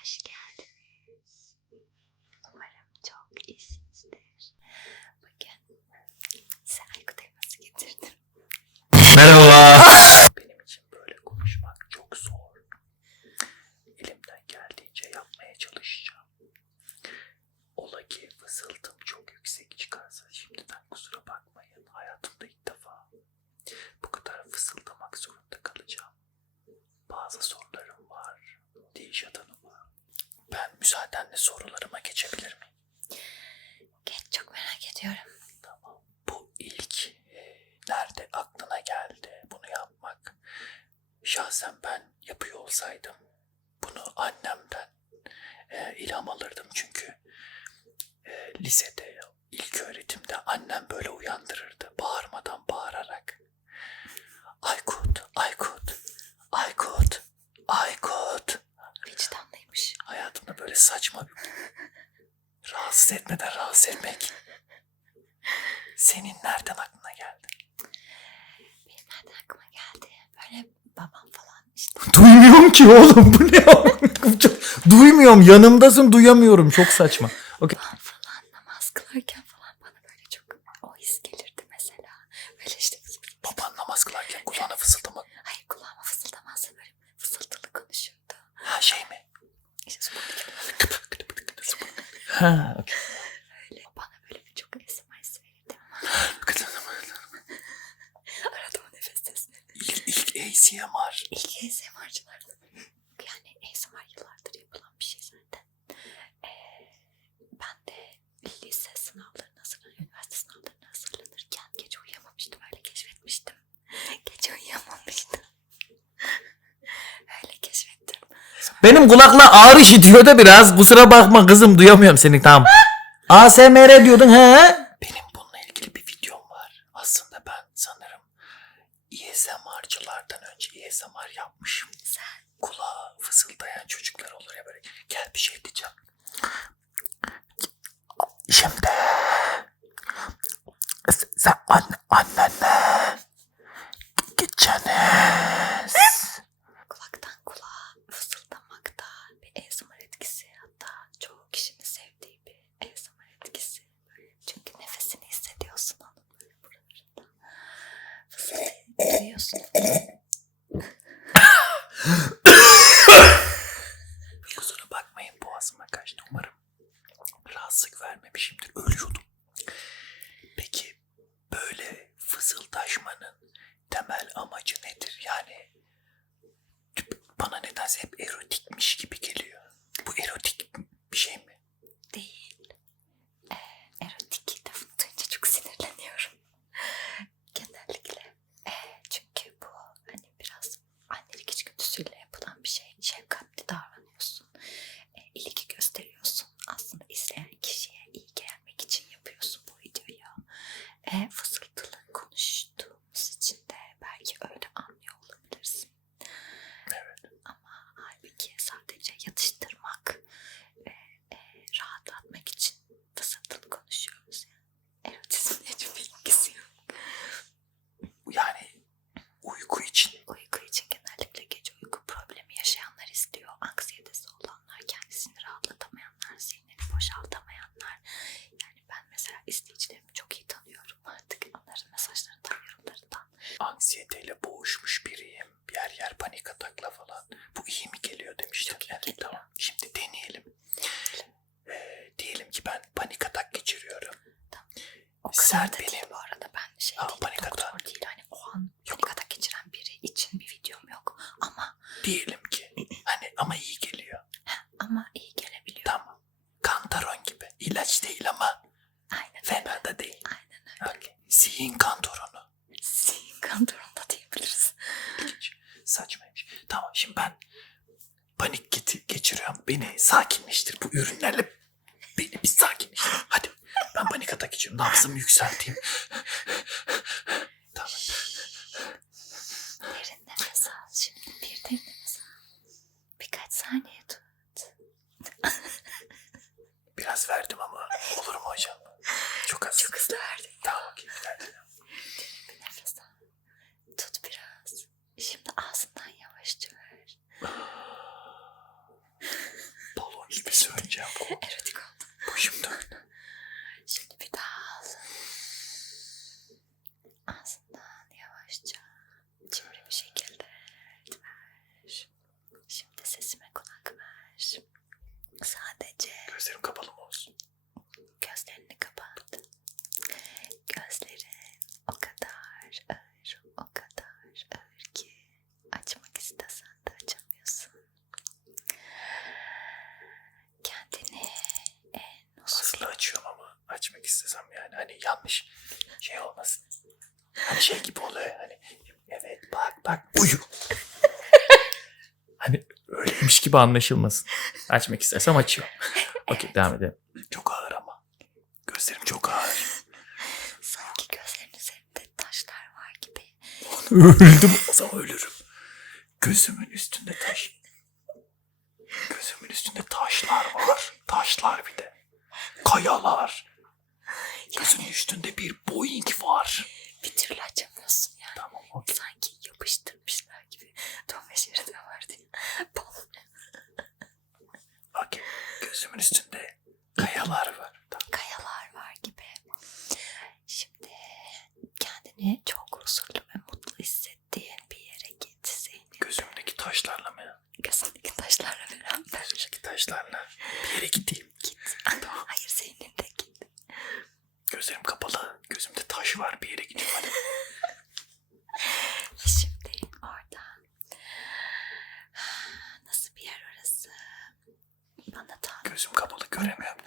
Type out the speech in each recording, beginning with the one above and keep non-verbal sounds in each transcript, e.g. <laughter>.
Hoş geldiniz. Umarım çok iyisinizdir. Bugün size Aykut elması getirdim. Merhaba. Benim için böyle konuşmak çok zor. Elimden geldiğince yapmaya çalışacağım. Ola ki fısıltım çok yüksek çıkarsa şimdiden kusura bakmayın. Hayatımda ilk defa bu kadar fısıldamak zorunda kalacağım. Bazı sorularım var. Dilşat Hanım'a. Ben müsaadenle sorularıma geçebilir miyim? Geç çok merak ediyorum. Tamam. Bu ilk e, nerede aklına geldi bunu yapmak? Şahsen ben yapıyor olsaydım bunu annemden e, ilham alırdım çünkü e, lisede ilk öğretimde annem böyle uyandırırdı bağırmadan bağırarak. Aykut, Aykut, Aykut, Aykut. Böyle saçma bir <laughs> rahatsız etmeden rahatsız etmek. Senin nereden aklına geldi? Benim nereden aklıma geldi? Böyle babam falan işte <laughs> Duymuyorum ki oğlum bu ne? <laughs> Çok- Duymuyorum yanımdasın duyamıyorum çok saçma. babam falan namaz kılarken falan bana böyle çok o his gelirdi mesela. Böyle işte Baban namaz kılarken kulağına fısıldamak. hayır kulağıma fısıldamazsa böyle fısıltılı konuşurdu. Ha şey mi? İşte spondaki Ha, okey. böyle o bana böyle bir çok ama <laughs> arada o nefes sesleri. İlk, ilk ASMR. İlk ASMR'cılardan. Benim kulakla ağır işitiyor da biraz. Kusura bakma kızım duyamıyorum seni tamam. ASMR diyordun he? Benim bununla ilgili bir videom var. Aslında ben sanırım ASMR'cılardan önce ASMR yapmışım. Sen Kulağa fısıldayan çocuklar olur ya böyle. Gel bir şey diyeceğim. Şimdi sen anne, annenle indirdiniz. Birkaç saniye tut. <laughs> Biraz verdim ama olur mu hocam? Çok az. Çok hızlı verdin. Tamam okey bir bir nefes al. Tut biraz. Şimdi ağzından yavaşça ver. Balon gibi söyleyeceğim. Erotik oldu. Başım döndü. Bak uyu. hani öyleymiş gibi anlaşılmasın. Açmak istersem açıyorum. <laughs> Okey devam edelim. Çok ağır ama. Gözlerim çok ağır. Sanki gözlerin üzerinde taşlar var gibi. Öldüm o zaman ölürüm. Gözümün üstünde taş. Gözümün üstünde taşlar var. Taşlar bir de. Kayalar. Gözümün üstünde bir Boeing var. Bir türlü açamıyorsun yani. Tamam okey. Sanki gözümün üstünde kayalar var. Kayalar var gibi. Şimdi kendini çok huzurlu ve mutlu hissettiğin bir yere git zihninde. Gözümdeki taşlarla mı? Gözündeki taşlarla beraber. Gözümdeki taşlarla bir yere gideyim. gözüm kapalı göremiyorum.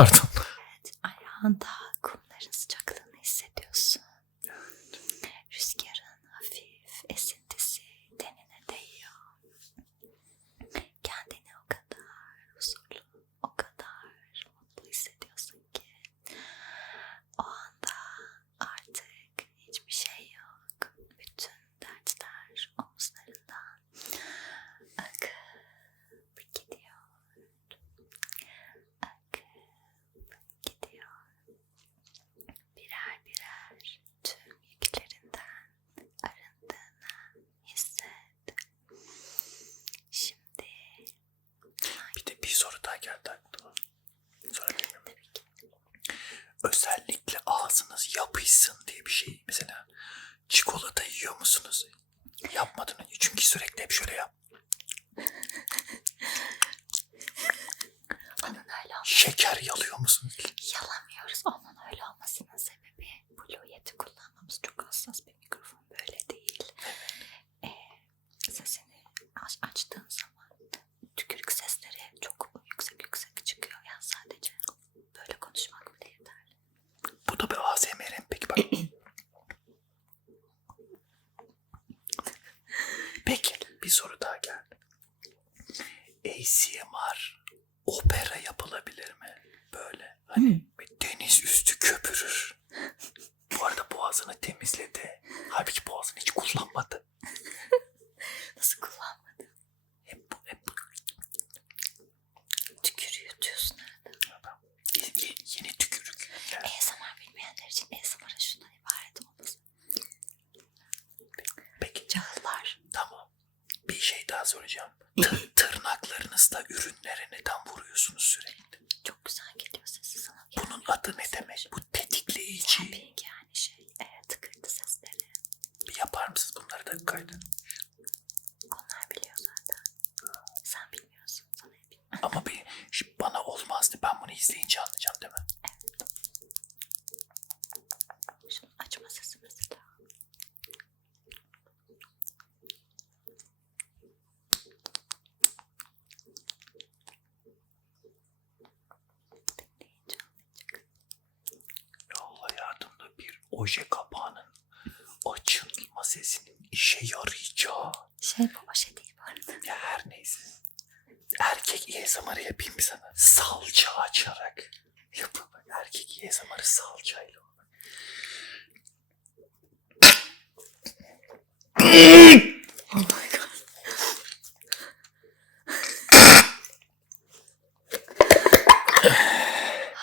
Pardon. Dyson diye bir şey mesela. Çikolata yiyor musunuz? Yapmadan önce. Çünkü sürekli hep şöyle yap. Şeker yalıyor musunuz? Umarım siz bunları da kaydın. Sesinin işe yarayacağı Şey o şey değil bu arada. ya her neyse. Erkek ASMR'ı yapayım mı sana? Salça açarak. Yapın bak erkek ASMR'ı salçayla. Oh my god.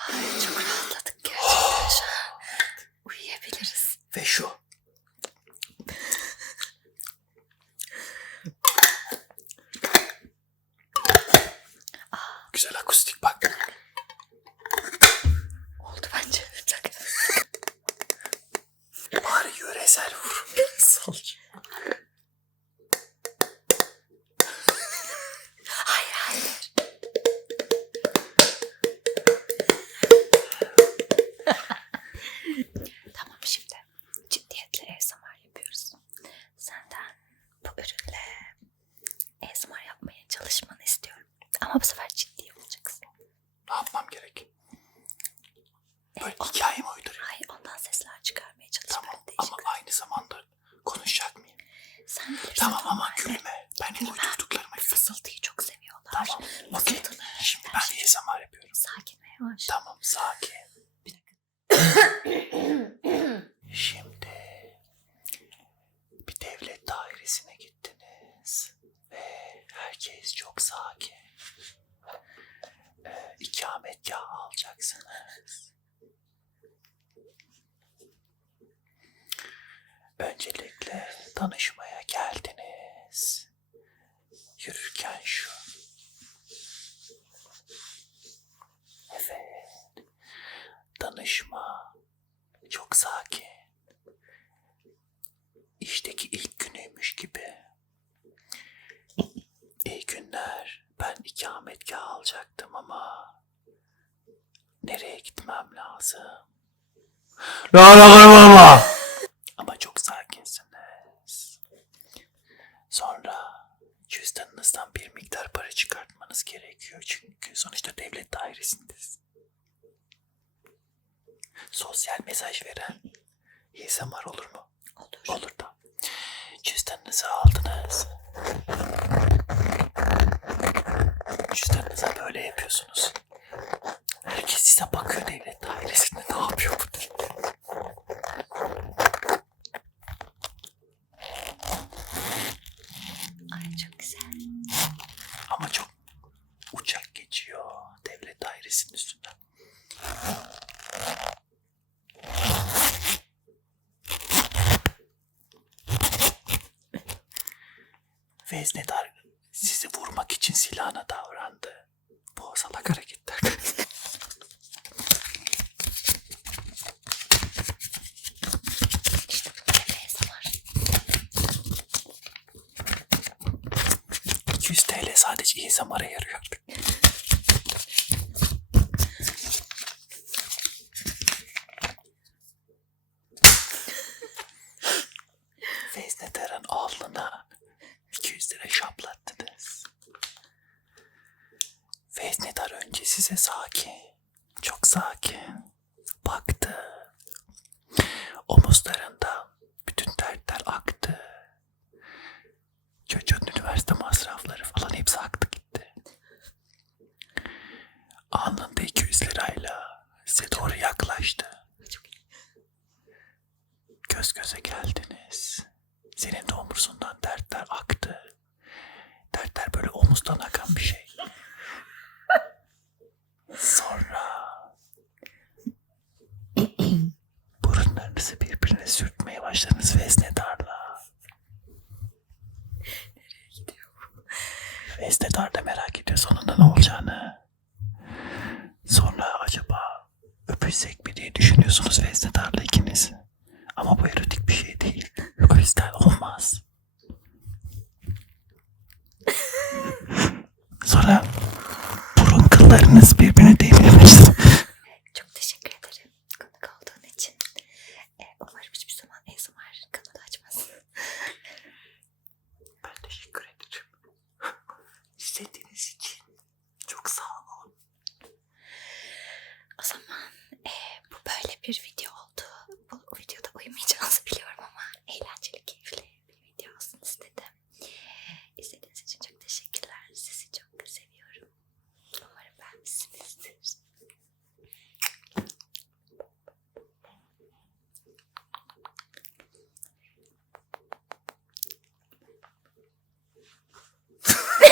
Ay, çok rahatladık gerçekten şu an. Uyuyabiliriz. Ve şu. Güzel akustik bak. Oldu bence. Çok Bari yöresel vur. Salça. Hayır hayır. tamam şimdi ciddiyetle ASMR yapıyoruz. Senden bu ürünle ASMR yapmaya çalışmanı istiyorum. Ama bu sefer ciddi olacaksın. Ne yapmam gerek? Böyle hikaye mi uydurayım? Hayır ondan sesler çıkarmaya çalış. Tamam böyle ama değişik. aynı zamanda konuşacak mıyım? Sen bilirsin Tamam ama normalde. gülme. Benim uydurduklarıma gülme. Fısıltıyı çok seviyorlar. Tamam. Okey. Fısıltını, Şimdi her ben şeyi- ASMR yapıyorum. Sakin ve yavaş. Tamam sakin. Şimdi bir devlet dairesine gittiniz ve herkes çok sakin. Ee, ikametgah alacaksınız. Öncelikle tanışmaya geldiniz. Yürürken şu. Evet. Danışma. Çok sakin. İşteki ilk günüymüş gibi. İyi günler. Ben ikametgah alacaktım ama nereye gitmem lazım? Ama çok sakinsiniz. Sonra cüzdanınızdan bir miktar para çıkartmanız gerekiyor çünkü sonuçta devlet dairesindeyiz. Sosyal mesaj veren ASMR olur mu? Olur. Olur da. Cüzdanınızı aldınız. Cüzdanınıza böyle yapıyorsunuz. Herkes size bakıyor devlet dairesinde ne yapıyor bu diye. Ay çok güzel. Ama çok uçak geçiyor devlet dairesinin üstünden. Veznedar sizi vurmak için silahına davrandı. Bu salak hareketler. İşte böyle ASMR. 200 TL sadece ASMR'a yarıyor. Veznedar'ın alnına 200 lira şaplattınız. Veznedar önce size sakin, çok sakin baktı. Omuzlarından bütün dertler aktı. Çocuğun üniversite masrafları falan hepsi aktı gitti. Anında 200 lirayla size doğru yaklaştı. Göz göze geldiniz. Senin de omursundan dertler aktı. Dertler böyle omuzdan akan bir şey. Sonra burunlarınızı birbirine sürtmeye başladınız veznedarla. Veznedar da merak ediyor sonunda ne olacağını. Sonra acaba öpüşsek mi diye düşünüyorsunuz Veznedar'la ikiniz. Ama bu erotik bir şey değil. O yüzden olmaz. Sonra burun kıllarınız birbirine değmeye başladı. Çok teşekkür ederim konuk olduğun için. Ee, umarım hiçbir zaman ASMR kanalı açmazsın. Ben teşekkür ederim. İstediğiniz için çok sağ olun. O zaman e, bu böyle bir video